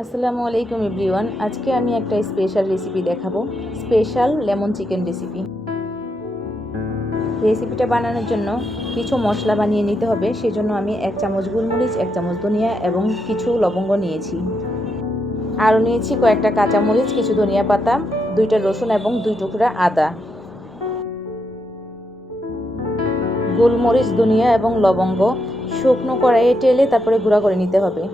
আসসালামু আলাইকুম এভরিওয়ান। আজকে আমি একটা স্পেশাল রেসিপি দেখাবো। স্পেশাল লেমন চিকেন রেসিপি রেসিপিটা বানানোর জন্য কিছু মশলা বানিয়ে নিতে হবে। সেজন্য আমি এক চামচ গোলমরিচ, এক চামচ ধনিয়া এবং কিছু লবঙ্গ নিয়েছি। আরও নিয়েছি কয়েকটা কাঁচামরিচ, কিছু ধনিয়া পাতা, দুইটা রসুন এবং দুই টুকরা আদা। গোলমরিচ, ধনিয়া এবং লবঙ্গ শুকনো কড়াইয়ে টেলে তারপরে গুঁড়া করে নিতে হবে।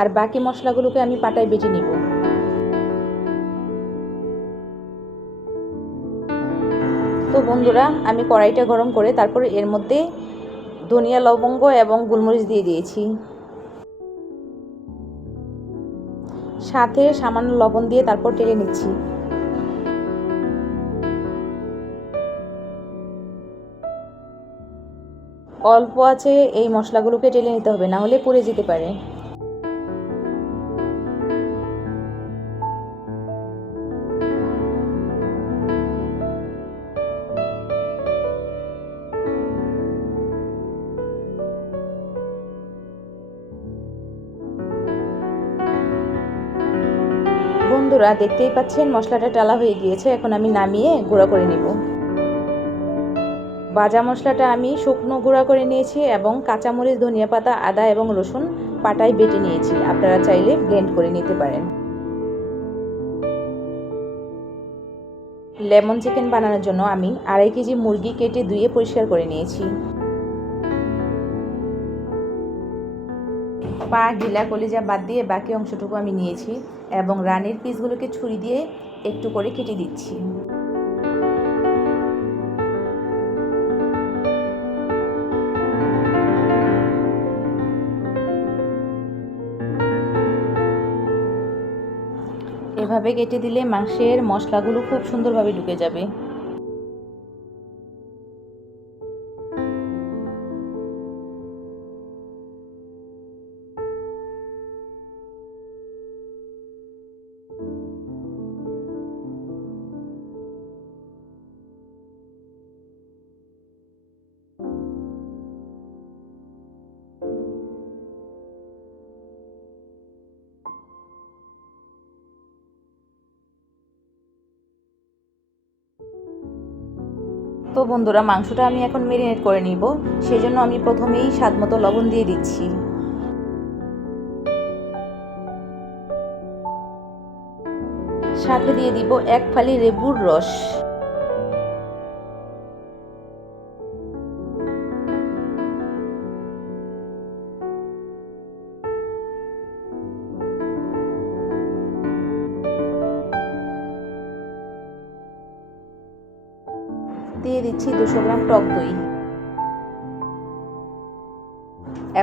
আর বাকি মশলাগুলোকে আমি পাটায় বেটে নিব। তো বন্ধুরা, আমি কড়াইটা গরম করে তারপরে এর মধ্যে ধনিয়া লবঙ্গ এবং গোলমরিচ দিয়ে দিয়েছি। সাথে সামান্য লবণ দিয়ে তারপর টেলে নিচ্ছি। অল্প আছে, এই মশলাগুলোকে টেলে নিতে হবে, না হলে পুড়ে যেতে পারে। বন্ধুরা, দেখতেই পাচ্ছেন, মশলাটা টালা হয়ে গিয়েছে। এখন আমি নামিয়ে গুঁড়া করে নিব। ভাজা মশলাটা আমি শুকনো গুঁড়া করে নিয়েছি এবং কাঁচামরিচ, ধনিয়া পাতা, আদা এবং রসুন পাটায় বেটে নিয়েছি। আপনারা চাইলে ব্লেন্ড করে নিতে পারেন। লেমন চিকেন বানানোর জন্য আমি আড়াই কেজি মুরগি কেটে ধুয়ে পরিষ্কার করে নিয়েছি। পা, গিলা, কলিজা বাদ দিয়ে বাকি অংশটুকু আমি নিয়েছি। এবং রানের পিসগুলোকে ছুরি দিয়ে একটু করে কেটে দিচ্ছি। এভাবে কেটে দিলে মাংসের মশলাগুলো খুব সুন্দরভাবে ঢুকে যাবে। তো বন্ধুরা, মাংসটা আমি এখন মেরিনেট করে নিব। সেই জন্য আমি প্রথমেই স্বাদ মতো লবণ দিয়ে দিচ্ছি। সাথে দিয়ে দিব এক ফালি লেবুর রস। দিয়ে দিচ্ছি দুশো গ্রাম টক দই।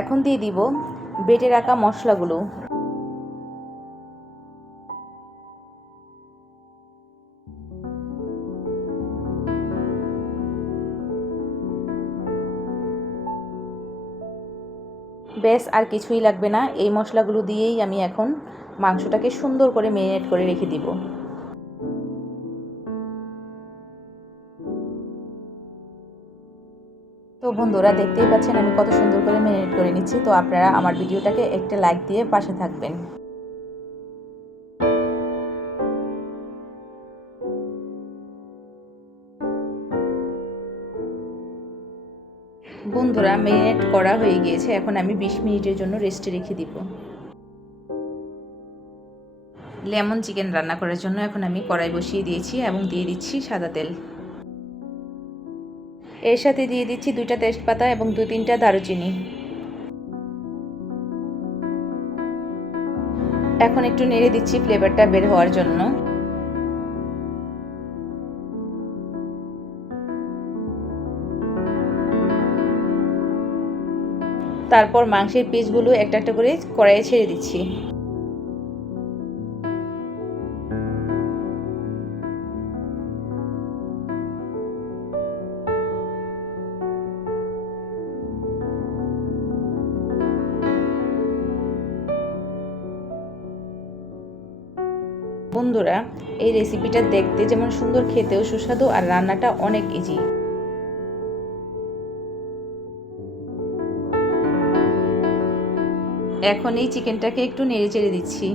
এখন দিয়ে দিব বেটে রাখা মশলাগুলো। বেশ আর কিছুই লাগবে না। এই মশলাগুলো দিয়েই আমি এখন মাংসটাকে সুন্দর করে মেরিনেট করে রেখে দিব। বন্ধুরা দেখতেই পাচ্ছেন, আমি কত সুন্দর করে ম্যারিনেট করে নিচ্ছি। তো আপনারা আমার ভিডিওটাকে একটা লাইক দিয়ে পাশে থাকবেন। বন্ধুরা ম্যারিনেট করা হয়ে গিয়েছে। এখন আমি বিশ মিনিটের জন্য রেস্টে রেখে দিব। লেমন চিকেন রান্না করার জন্য এখন আমি কড়াই বসিয়ে দিয়েছি এবং দিয়ে দিচ্ছি সাদা তেল। এর সাথে দিয়ে দিচ্ছি দুইটা তেজপাতা এবং দু তিনটা দারুচিনি। এখন একটু নেড়ে দিচ্ছি ফ্লেভারটা বের হওয়ার জন্য। তারপর মাংসের পিসগুলো একটা একটা করে কড়াইয়ে ছেড়ে দিচ্ছি। এই রেসিপিটা দেখতে যেমন সুন্দর খেতেও সুস্বাদু আর রান্নাটা অনেক ইজি এখন এই চিকেনটাকে একটু নেড়ে চেড়ে দিচ্ছি।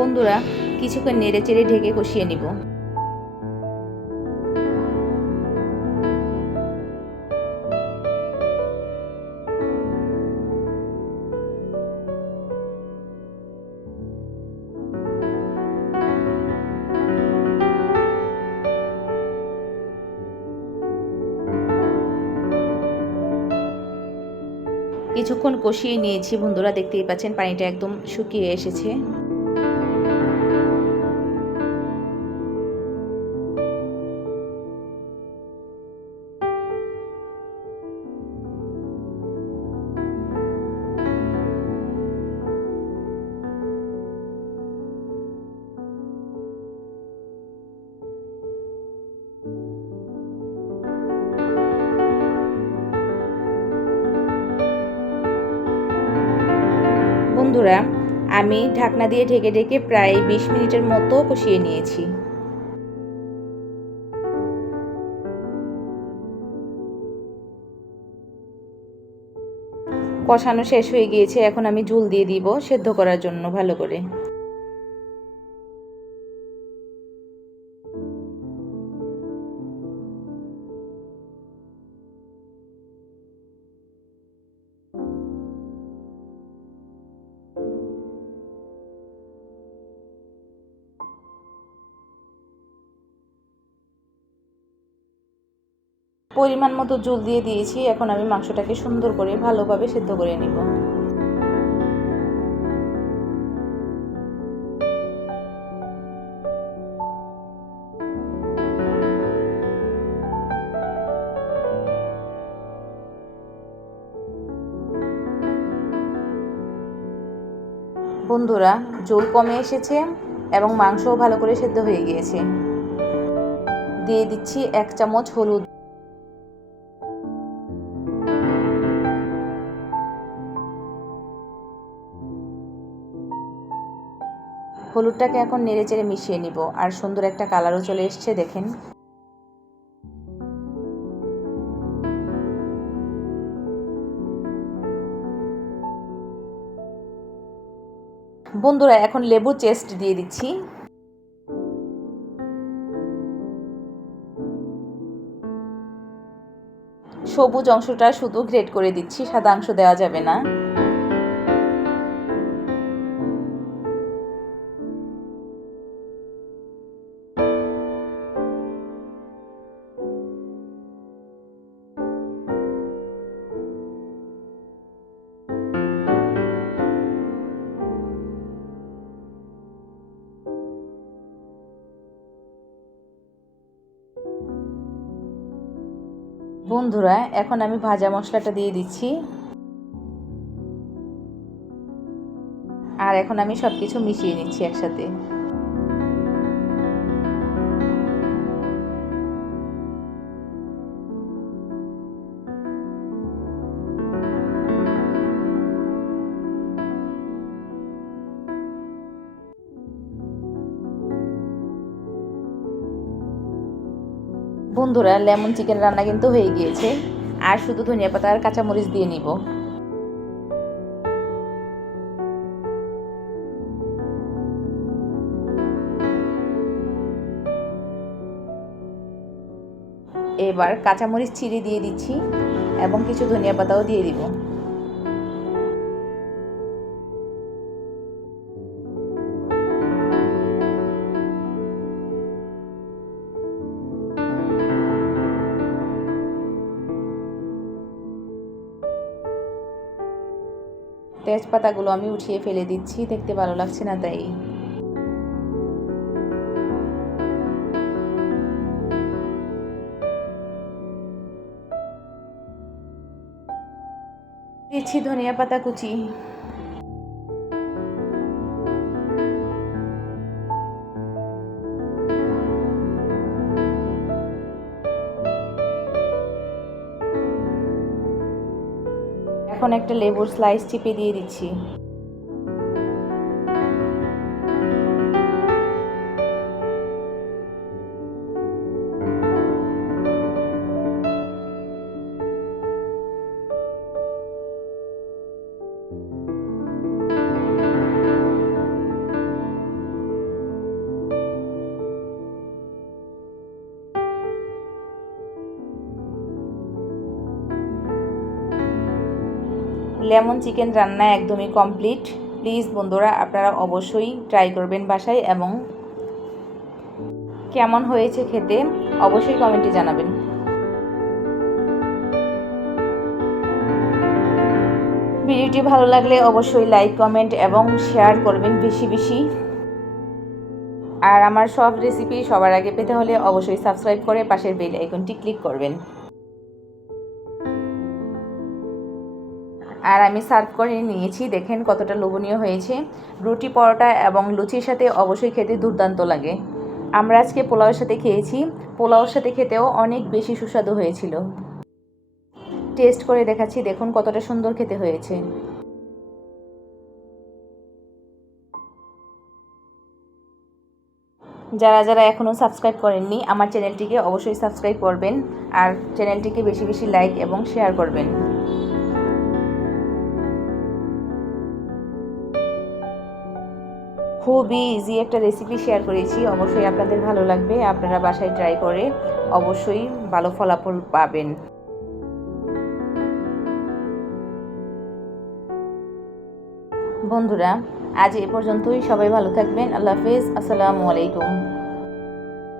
বন্ধুরা কিছুক্ষণ নেড়ে চেড়ে ঢেকে কষিয়ে নিব। কিছুক্ষণ কষিয়ে নিয়েছি বন্ধুরা, দেখতেই পাচ্ছেন পানিটা একদম শুকিয়ে এসেছে। বন্ধুরা, আমি ঢাকনা দিয়ে ঢেকে ঢেকে প্রায় বিশ মিনিটের মতো কষিয়ে নিয়েছি। কষানো শেষ হয়ে গিয়েছে, এখন আমি ঝুল দিয়ে দিব সেদ্ধ করার জন্য ভালো করে। পরিমাণ মতো জল দিয়ে দিয়েছি, এখন আমি মাংসটাকে সুন্দর করে ভালোভাবে সেদ্ধ করে নিব। বন্ধুরা, জল কমে এসেছে এবং মাংসও ভালো করে সেদ্ধ হয়ে গিয়েছে। দিয়ে দিচ্ছি এক চামচ হলুদ। হলুদটাকে এখন নেড়ে চেড়ে মিশিয়ে নিব, আর সুন্দর একটা কালারও চলে এসছে, দেখেন। বন্ধুরা, এখন লেবু চেস্ট দিয়ে দিচ্ছি। সবুজ অংশটা শুধু গ্রেট করে দিচ্ছি, সাদা অংশ দেওয়া যাবে না। বন্ধুরা, এখন আমি ভাজা মশলাটা দিয়ে দিচ্ছি। আর এখন আমি সব কিছু মিশিয়ে নিচ্ছি একসাথে। বন্ধুরা, লেমন চিকেন রান্না কিন্তু হয়ে গিয়েছে। আর শুধু ধনিয়া পাতা আর কাঁচামরিচ দিয়ে নিব। এবার কাঁচামরিচ ছিঁড়ে দিয়ে দিচ্ছি এবং কিছু ধনিয়া পাতাও দিয়ে দিব। তেজপাতাগুলো আমি উঠিয়ে ফেলে দিচ্ছি দেখতে ভালো লাগছে না তাই। দিচ্ছি ধনিয়া পাতা কুচি। এখন একটা লেবুর স্লাইস চিপে দিয়ে দিচ্ছি। লেমন চিকেন রান্না একদমই কমপ্লিট। প্লিজ বন্ধুরা, আপনারা অবশ্যই ট্রাই করবেন বাসায় এবং কেমন হয়েছে খেতে অবশ্যই কমেন্টে জানাবেন। ভিডিওটি ভালো লাগলে অবশ্যই লাইক, কমেন্ট এবং শেয়ার করবেন বেশি বেশি। আর আমার সব রেসিপি সবার আগে পেতে হলে অবশ্যই সাবস্ক্রাইব করে পাশের বেল আইকনটি ক্লিক করবেন। আর আমি সার্ভ করে নিয়েছি। দেখেন কতটা লোভনীয় হয়েছে। রুটি পরোটা এবং লুচির সাথে অবশ্যই খেতে দুর্দান্ত লাগে। আমরা আজকে পোলাওয়ের সাথে খেয়েছি। পোলাওয়ের সাথে খেতেও অনেক বেশি সুস্বাদু হয়েছিল। টেস্ট করে দেখাচ্ছি। দেখুন কতটা সুন্দর খেতে হয়েছে। যারা যারা এখনও সাবস্ক্রাইব করেননি, আমার চ্যানেলটিকে অবশ্যই সাবস্ক্রাইব করবেন। আর চ্যানেলটিকে বেশি বেশি লাইক এবং শেয়ার করবেন। খুবই ইজি একটা রেসিপি শেয়ার করেছি। অবশ্যই আপনাদের ভালো লাগবে। আপনারা বাসায় ট্রাই করে অবশ্যই ভালো ফলাফল পাবেন। বন্ধুরা, আজ এ পর্যন্তই। সবাই ভালো থাকবেন। আল্লাহ হাফেজ। আসসালামু আলাইকুম।